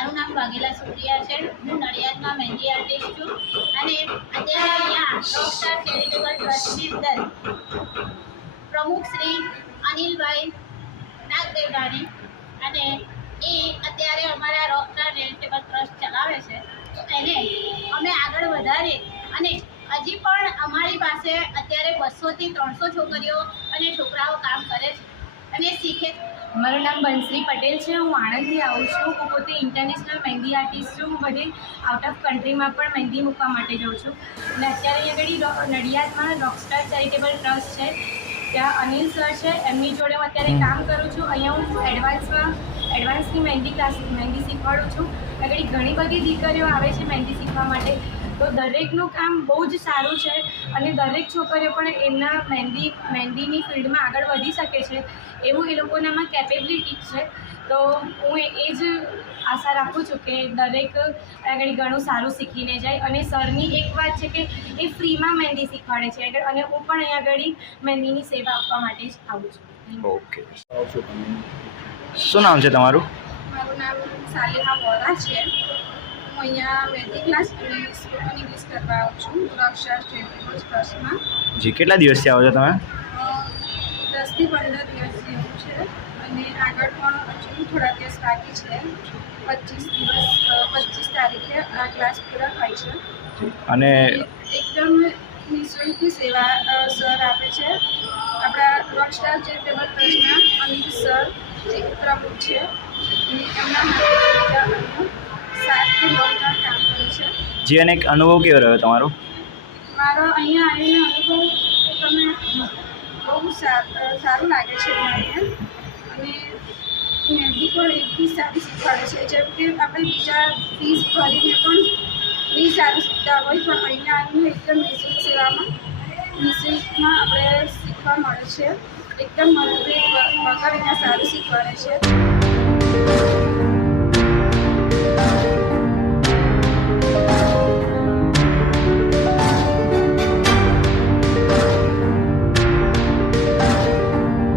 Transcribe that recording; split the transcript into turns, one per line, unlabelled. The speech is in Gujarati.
મારું નામ વાઘેલા સુપ્રિયા છે. હું નડિયાદમાં મહેંદી આર્ટિસ્ટ છું. અને અત્યારે અહીંયા રોકસ્ટાર ચેરિટેબલ ટ્રસ્ટની અંદર પ્રમુખ શ્રી અનિલભાઈ નાગદેવરાણી અને એ અત્યારે અમારા રોકસ્ટાર ચેરિટેબલ ટ્રસ્ટ ચલાવે છે. તો એને અમે આગળ વધારીએ. અને હજી પણ અમારી પાસે અત્યારે બસોથી ત્રણસો છોકરીઓ અને છોકરાઓ કામ કરે છે. અને શીખે.
મારું નામ બંસરી પટેલ છે હું આણંદથી આવું છું. હું પોતે ઇન્ટરનેશનલ મહેંદી આર્ટિસ્ટ છું. હું બધે આઉટ ઓફ કન્ટ્રીમાં પણ મહેંદી મૂકવા માટે જાઉં છું. અને અત્યારે અહીંયા આગળ નડિયાદમાં રોકસ્ટાર ચેરિટેબલ ટ્રસ્ટ છે. ત્યાં અનિલ સર છે એમની જોડે હું અત્યારે કામ કરું છું. અહીંયા હું એડવાન્સમાં એડવાન્સની મહેંદી ક્લાસ મહેંદી શીખવાડું છું. આગળ ઘણી બધી દીકરીઓ આવે છે મહેંદી શીખવા માટે. તો દરેકનું કામ બહુ જ સારું છે અને દરેક છોકરીઓ પણ એમના મહેંદી મહેંદીની ફિલ્ડમાં આગળ વધી શકે છે. એવું એ લોકોનામાં કેપેબિલિટી છે. તો હું એ જ આશા રાખું છું કે દરેક આગળ ઘણું સારું શીખીને જાય અને સરની એક વાત છે કે એ ફ્રીમાં મહેંદી શીખવાડે છે આગળ અને હું પણ અહીંયા આગળ મહેંદીની સેવા આપવા માટે જ આવું છું.
ઓકે શું નામ છે તમારું?
મારું નામ સાલિમા વોરા છે. હું અહીંયા મહેંદી ક્લાસ અને સ્પોકન ઇંગ્લિશ કરવા આવું છું રક્ષા ચેરિટેબલ ટ્રસ્ટમાં
જી કેટલા દિવસથી આવો છો તમે?
દસથી પંદર દિવસ જેવું છે. અને આગળ પણ હજુ થોડા દિવસ બાકી છે. પચીસ દિવસ પચીસ તારીખે આ ક્લાસ પૂરા થાય છે.
અને
એકદમ નિઃશુલ્ક સેવા સર આપે છે. આપણા રોકસ્ટાર ચેરિટેબલ ટ્રસ્ટના અનિલ સર જે પ્રમુખ છે એમના
જી અને અનુભવ કેવો રહ્યો તમારો?
મારો અહીંયા આવીને અનુભવ બહુ સારું લાગે છે અને મહેંદી પણ એટલી સારી શીખવાડે છે. જેમ આપણે બીજા ફીસ ભરીને પણ નહીં સારું શીખતા હોય, પણ અહીંયા આવીને એકદમ નિઃશુલ્ક સેવામાં નિઃશુલ્કમાં આપણે શીખવા મળે છે. એકદમ મદદ વગર અહીંયા સારું શીખવાડે છે.